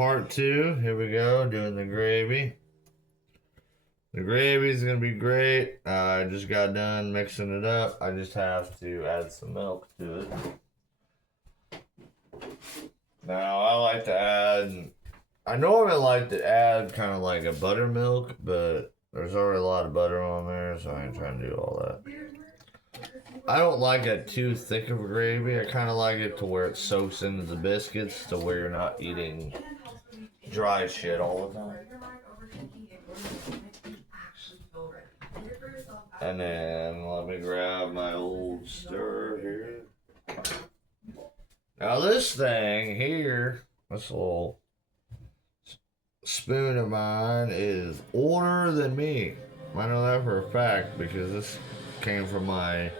part 2. Here we go, doing the gravy. The gravy is going to be great. I just got done mixing it up. I just have to add some milk to it. Now, I normally like to add kind of like a buttermilk, but there's already a lot of butter on there, so I ain't trying to do all that. I don't like it too thick of a gravy. I kind of like it to where it soaks into the biscuits to where you're not eating dry shit all the time. And then let me grab my old stir here. Now this thing here, this little spoon of mine is older than me. I know that for a fact because this came from my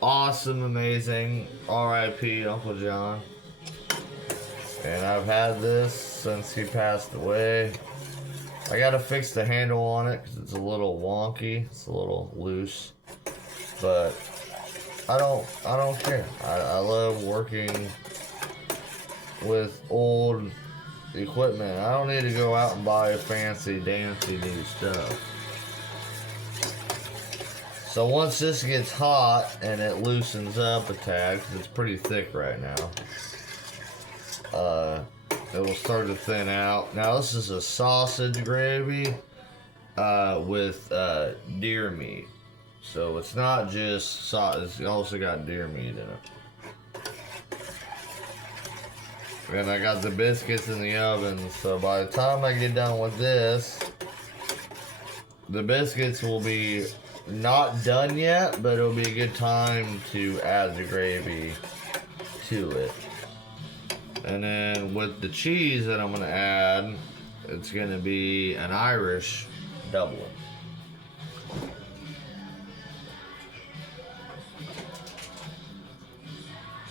awesome, amazing R.I.P. Uncle John. And I've had this since he passed away. I gotta fix the handle on it because it's a little wonky. It's a little loose. But I don't care. I love working with old equipment. I don't need to go out and buy fancy dancy new stuff. So once this gets hot and it loosens up a tad, because it's pretty thick right now, it will start to thin out. Now this is a sausage gravy with deer meat. So it's not just sausage, it's also got deer meat in it. And I got the biscuits in the oven, so by the time I get done with this, the biscuits will be not done yet, but it'll be a good time to add the gravy to it. And then with the cheese that I'm going to add, it's going to be an Irish Dublin.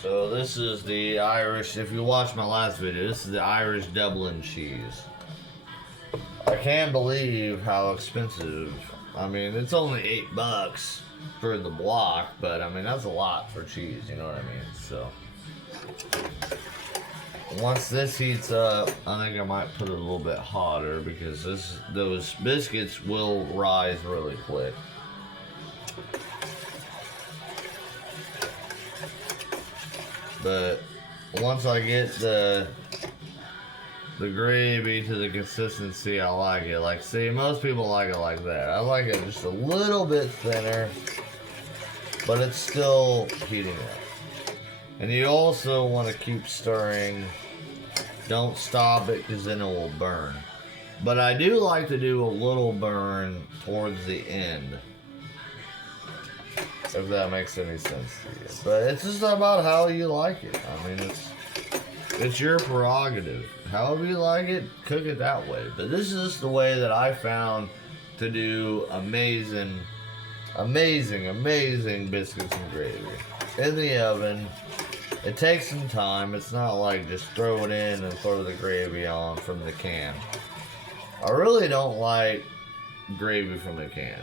So this is the Irish, if you watched my last video, this is the Irish Dublin cheese. I can't believe how expensive. I mean, it's only $8 for the block, but I mean, that's a lot for cheese, you know what I mean? So, once this heats up, I think I might put it a little bit hotter because those biscuits will rise really quick. But once I get the gravy to the consistency I like it. Like, see, most people like it like that. I like it just a little bit thinner, but it's still heating up. And you also want to keep stirring. Don't stop it because then it will burn. But I do like to do a little burn towards the end, if that makes any sense to you. But it's just about how you like it. I mean, it's your prerogative. However you like it, cook it that way. But this is the way that I found to do amazing biscuits and gravy. In the oven. It takes some time. It's not like just throw it in and throw the gravy on from the can. I really don't like gravy from the can.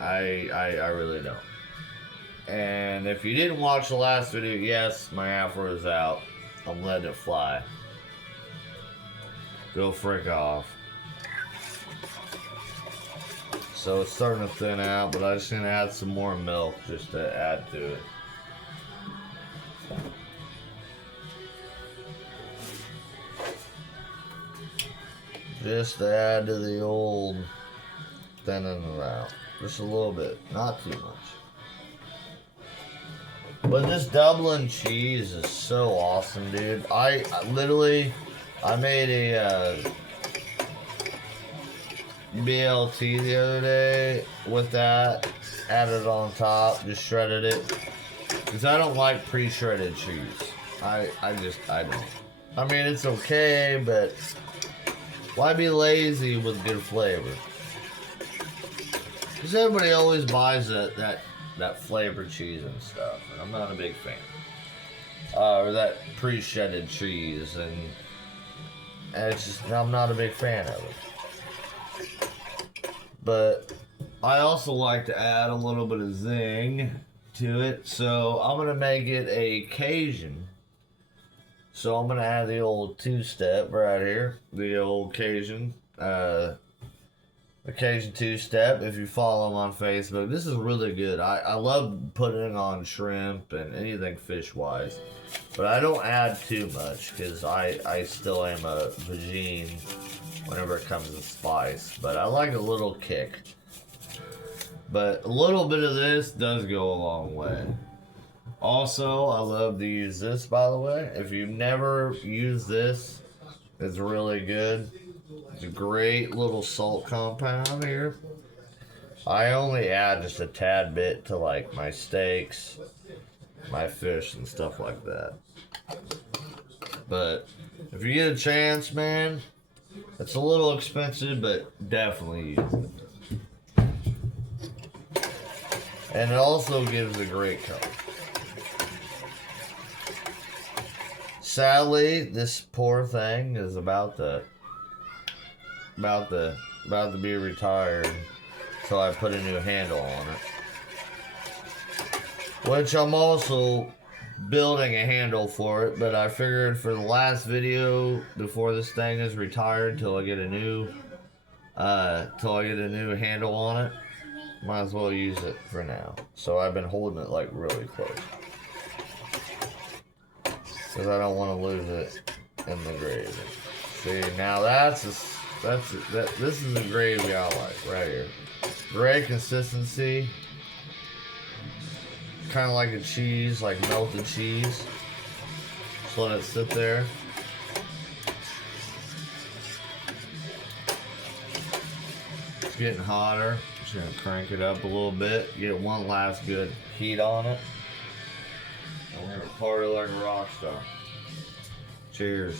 I really don't. And if you didn't watch the last video, yes, my afro is out. I'm letting it fly. Go frick off. So it's starting to thin out, but I'm just going to add some more milk just to add to it. Just to add to the old thinning it out. Just a little bit, not too much. But this Dublin cheese is so awesome, dude. I made a BLT the other day with that. Added on top, just shredded it. Because I don't like pre-shredded cheese. I don't. I mean, it's okay, but why be lazy with good flavor? Because everybody always buys that flavored cheese and stuff, and I'm not a big fan. Or that pre-shredded cheese, and it's just, I'm not a big fan of it. But I also like to add a little bit of zing to it, so I'm gonna make it a Cajun So I'm gonna add the old two-step right here, the old Cajun two-step. If you follow them on Facebook, this is really good. I love putting on shrimp and anything fish-wise, but I don't add too much because I still am a veggie whenever it comes to spice. But I like a little kick. But a little bit of this does go a long way. Also, I love to use this, by the way. If you've never used this, it's really good. It's a great little salt compound here. I only add just a tad bit to like my steaks, my fish, and stuff like that. But if you get a chance, man, it's a little expensive, but definitely use it. And it also gives a great color. Sadly, this poor thing is about to be retired, so I put a new handle on it. Which I'm also building a handle for it, but I figured for the last video before this thing is retired till I get a new handle on it, might as well use it for now. So I've been holding it like really close. Because I don't want to lose it in the gravy. See, now this is the gravy I like right here. Great consistency. Kind of like a cheese, like melted cheese. Just let it sit there. It's getting hotter. Just gonna crank it up a little bit. Get one last good heat on it. And we're gonna party like a rock star. Cheers.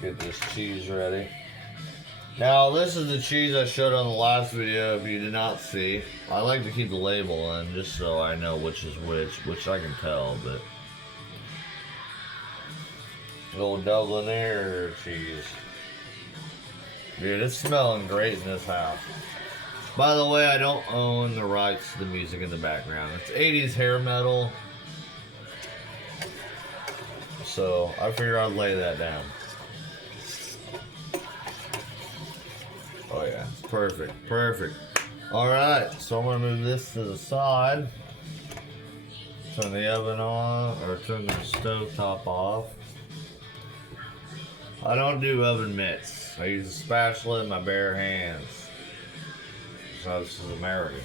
Get this cheese ready. Now, this is the cheese I showed on the last video. If you did not see, I like to keep the label in just so I know which is which I can tell, but the old Dublin Air cheese. Dude, it's smelling great in this house. By the way, I don't own the rights to the music in the background. It's 80s hair metal. So I figured I'd lay that down. Oh yeah, it's perfect, perfect. Alright, so I'm gonna move this to the side. Turn the oven on, or turn the stove top off. I don't do oven mitts. I use a spatula in my bare hands. So this is American.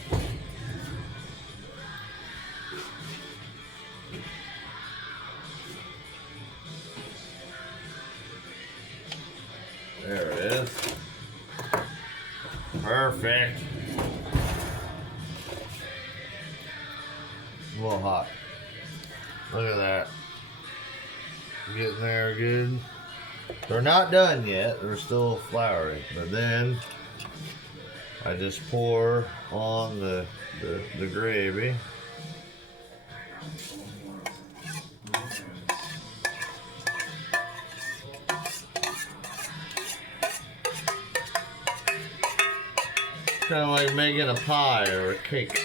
There it is. Perfect. A little hot. Look at that. Getting there good. They're not done yet. They're still floury. But then I just pour on the gravy. Kind of like making a pie or a cake.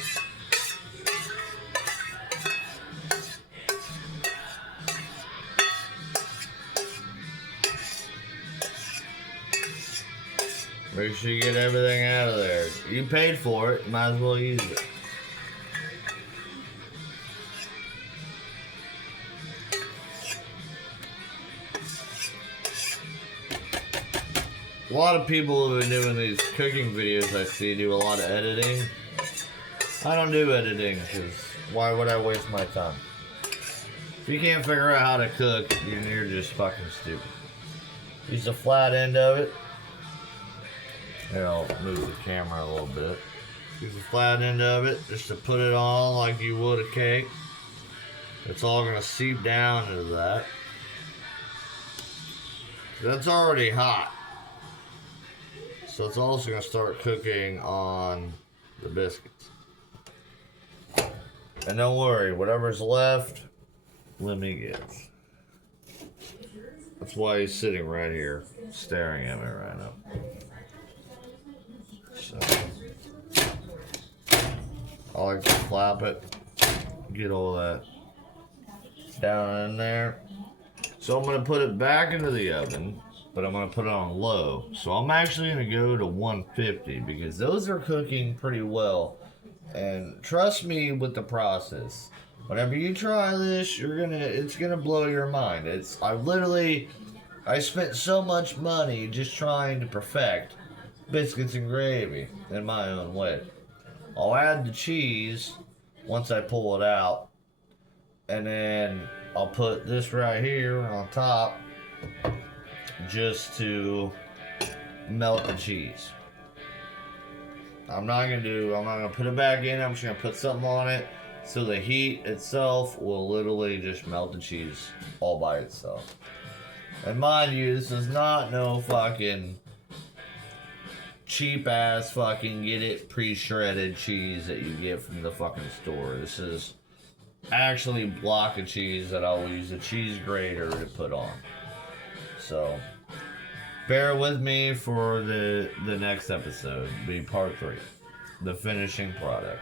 Make sure you get everything out of there. You paid for it, might as well use it. A lot of people who have been doing these cooking videos I see do a lot of editing. I don't do editing because why would I waste my time? If you can't figure out how to cook, you're just fucking stupid. Use the flat end of it. Here, I'll move the camera a little bit. Use the flat end of it just to put it on like you would a cake. It's all gonna seep down into that. That's already hot. So it's also gonna start cooking on the biscuits. And don't worry, whatever's left, Lemmy gets. That's why he's sitting right here, staring at me right now. like to flap it, get all that down in there. So I'm gonna put it back into the oven, but I'm gonna put it on low. So I'm actually gonna go to 150 because those are cooking pretty well. And trust me with the process. Whenever you try this, it's gonna blow your mind. I spent so much money just trying to perfect biscuits and gravy in my own way. I'll add the cheese once I pull it out, and then I'll put this right here on top just to melt the cheese. I'm not gonna put it back in. I'm just gonna put something on it so the heat itself will literally just melt the cheese all by itself. And mind you, this is not no fucking cheap ass fucking get it pre-shredded cheese that you get from the fucking store. This is actually block of cheese that I will use a cheese grater to put on. So bear with me for the next episode, be part 3, the finishing product.